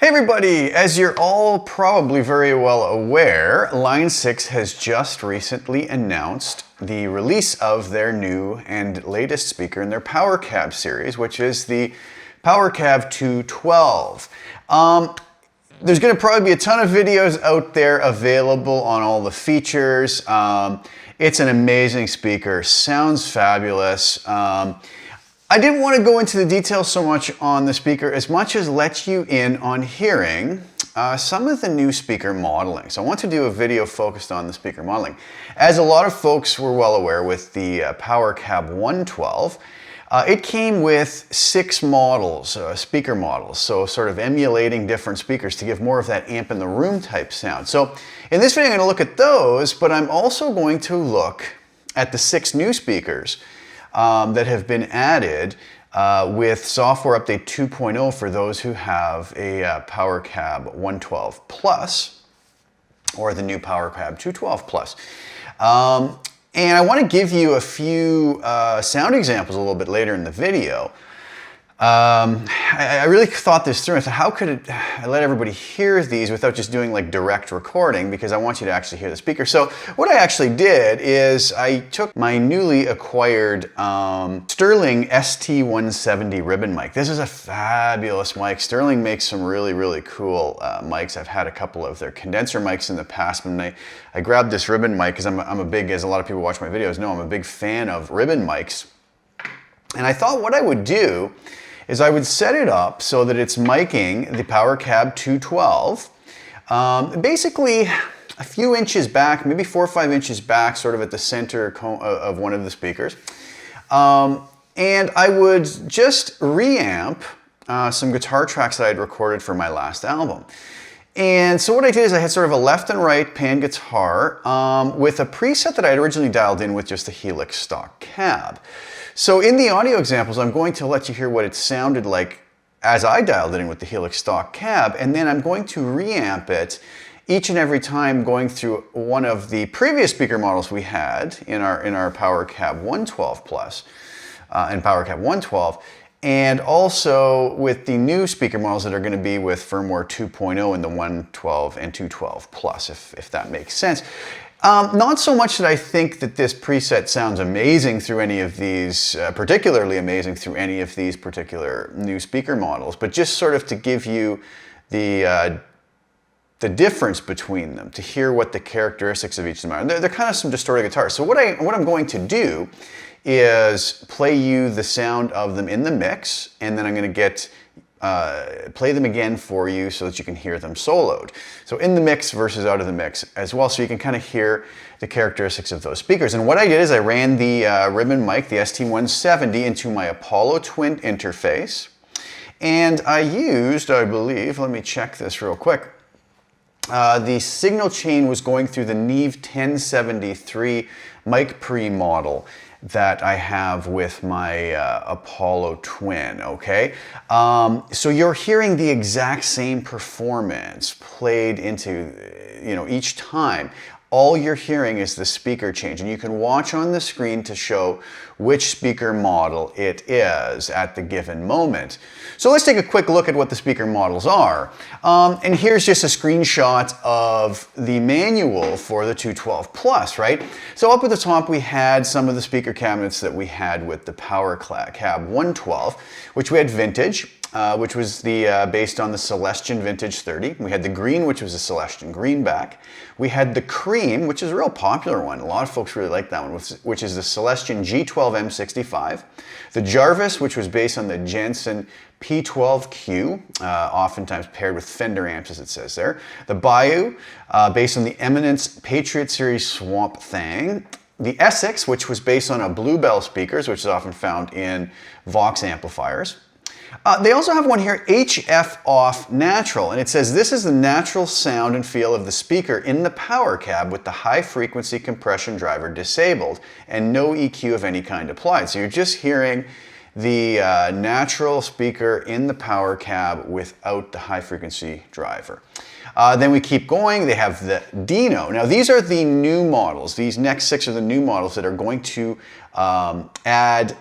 Hey everybody! As you're all probably very well aware, Line 6 has just recently announced the release of their new and latest speaker in their PowerCab series, which is the PowerCab 212. There's going to probably be a ton of videos out there available on all the features. It's an amazing speaker, sounds fabulous. I didn't want to go into the details so much on the speaker as much as let you in on hearing some of the new speaker modeling. So I want to do a video focused on the speaker modeling. As a lot of folks were well aware with the PowerCab 112, it came with 6 models, speaker models, so sort of emulating different speakers to give more of that amp in the room type sound. So in this video I'm going to look at those, but I'm also going to look at the 6 new speakers that have been added with software update 2.0 for those who have a PowerCab 112 Plus or the new PowerCab 212 Plus. And I want to give you a few sound examples a little bit later in the video. I really thought this through. I thought, how could I let everybody hear these without just doing like direct recording, because I want you to actually hear the speaker. So what I actually did is I took my newly acquired Sterling ST170 ribbon mic. This is a fabulous mic. Sterling makes some really, really cool mics. I've had a couple of their condenser mics in the past, but I grabbed this ribbon mic because I'm a big, as a lot of people watch my videos know, I'm a big fan of ribbon mics. And I thought what I would do is I would set it up so that it's miking the PowerCab 212, basically a few inches back, maybe 4 or 5 inches back, sort of at the center of one of the speakers. And I would just reamp some guitar tracks that I had recorded for my last album. And so what I did is I had sort of a left and right pan guitar with a preset that I had originally dialed in with just the Helix stock cab. So in the audio examples, I'm going to let you hear what it sounded like as I dialed it in with the Helix stock cab, and then I'm going to reamp it each and every time going through one of the previous speaker models we had in our PowerCab 112 Plus and PowerCab 112, and also with the new speaker models that are going to be with firmware 2.0 in the 112 and 212 Plus, if that makes sense. Not so much that I think that this preset sounds amazing through any of these, particularly amazing through any of these particular new speaker models, but just sort of to give you the difference between them, to hear what the characteristics of each of them are. They're kind of some distorted guitars. So what I'm going to do is play you the sound of them in the mix, and then I'm going to play them again for you so that you can hear them soloed. So in the mix versus out of the mix as well, so you can kind of hear the characteristics of those speakers. And what I did is I ran the ribbon mic, the ST170, into my Apollo Twin interface. And I used, I believe, let me check this real quick, the signal chain was going through the Neve 1073 mic pre-model that I have with my Apollo Twin, okay? So you're hearing the exact same performance played into, each time. All you're hearing is the speaker change, and you can watch on the screen to show which speaker model it is at the given moment. So let's take a quick look at what the speaker models are. And here's just a screenshot of the manual for the 212 Plus, right? So up at the top we had some of the speaker cabinets that we had with the PowerCab 112, which we had vintage, which was based on the Celestion Vintage 30. We had the green, which was a Celestion Greenback. We had the cream, which is a real popular one. A lot of folks really like that one, which is the Celestion G12 M65. The Jarvis, which was based on the Jensen P12Q, oftentimes paired with Fender amps, as it says there. The Bayou, based on the Eminence Patriot Series Swamp Thang. The Essex, which was based on a Bluebell speakers, which is often found in Vox amplifiers. They also have one here, HF Off Natural, and it says this is the natural sound and feel of the speaker in the PowerCab with the high frequency compression driver disabled and no EQ of any kind applied. So you're just hearing the natural speaker in the PowerCab without the high frequency driver. Then we keep going. They have the Dino. Now these are the new models. These next 6 are the new models that are going to add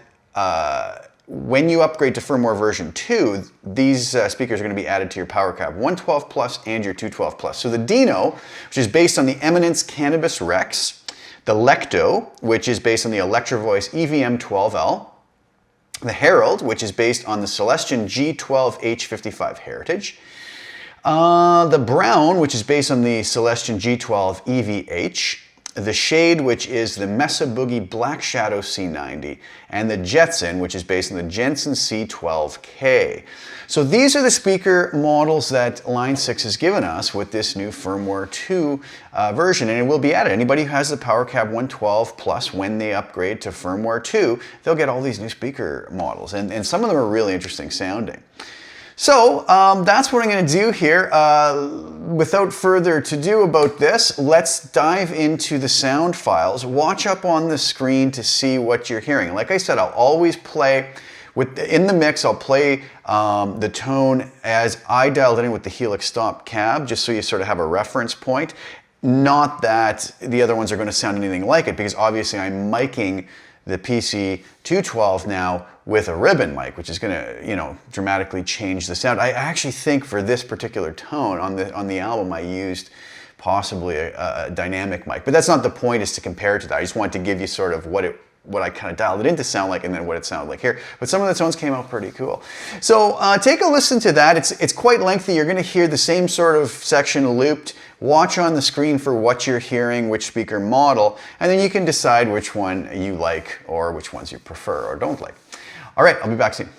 when you upgrade to firmware version 2, these speakers are going to be added to your PowerCab 112 Plus and your 212 Plus. So the Dino, which is based on the Eminence Cannabis Rex, the Lecto, which is based on the Electro Voice EVM 12L, the Herald, which is based on the Celestion G12H55 Heritage, the Brown, which is based on the Celestion G12 EVH, the Shade, which is the Mesa Boogie Black Shadow C90, and the Jetson, which is based on the Jensen C12K. So these are the speaker models that Line 6 has given us with this new firmware 2 version, and it will be added. Anybody who has the PowerCab 112 Plus, when they upgrade to firmware 2, they'll get all these new speaker models, and some of them are really interesting sounding. So that's what I'm going to do here. Without further ado about this, let's dive into the sound files. Watch up on the screen to see what you're hearing. Like I said, I'll always play in the mix. I'll play the tone as I dialed it in with the Helix Stop cab, just so you sort of have a reference point. Not that the other ones are going to sound anything like it, because obviously I'm miking the PC 212 now with a ribbon mic, which is going to, dramatically change the sound. I actually think for this particular tone on the album, I used possibly a dynamic mic, but that's not the point, is to compare it to that. I just wanted to give you sort of what I kind of dialed it in to sound like, and then what it sounded like here. But some of the tones came out pretty cool. So take a listen to that. It's quite lengthy. You're going to hear the same sort of section looped. Watch on the screen for what you're hearing, which speaker model, and then you can decide which one you like or which ones you prefer or don't like. All right, I'll be back soon.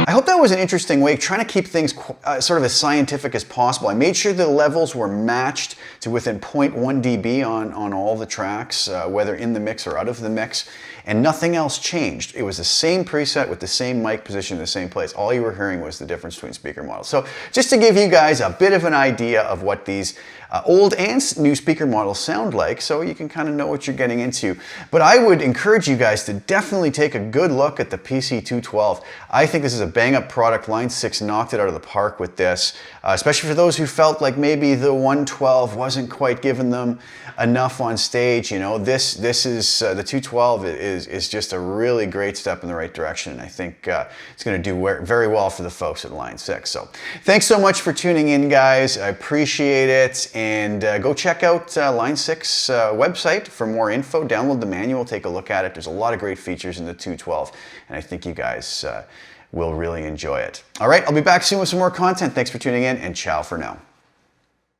I hope that was an interesting way, trying to keep things sort of as scientific as possible. I made sure the levels were matched to within 0.1 dB on all the tracks, whether in the mix or out of the mix, and nothing else changed. It was the same preset with the same mic position in the same place. All you were hearing was the difference between speaker models. So just to give you guys a bit of an idea of what these old and new speaker models sound like, so you can kind of know what you're getting into. But I would encourage you guys to definitely take a good look at the PC212. I think this is a bang-up product. Line 6 knocked it out of the park with this, especially for those who felt like maybe the 112 wasn't quite giving them enough on stage. You know, this is the 212 is just a really great step in the right direction, and I think it's going to do very well for the folks at Line 6. So thanks so much for tuning in, guys. I appreciate it. And go check out Line 6 website for more info. Download the manual, take a look at it. There's a lot of great features in the 212, and I think you guys will really enjoy it. All right, I'll be back soon with some more content. Thanks for tuning in, and ciao for now.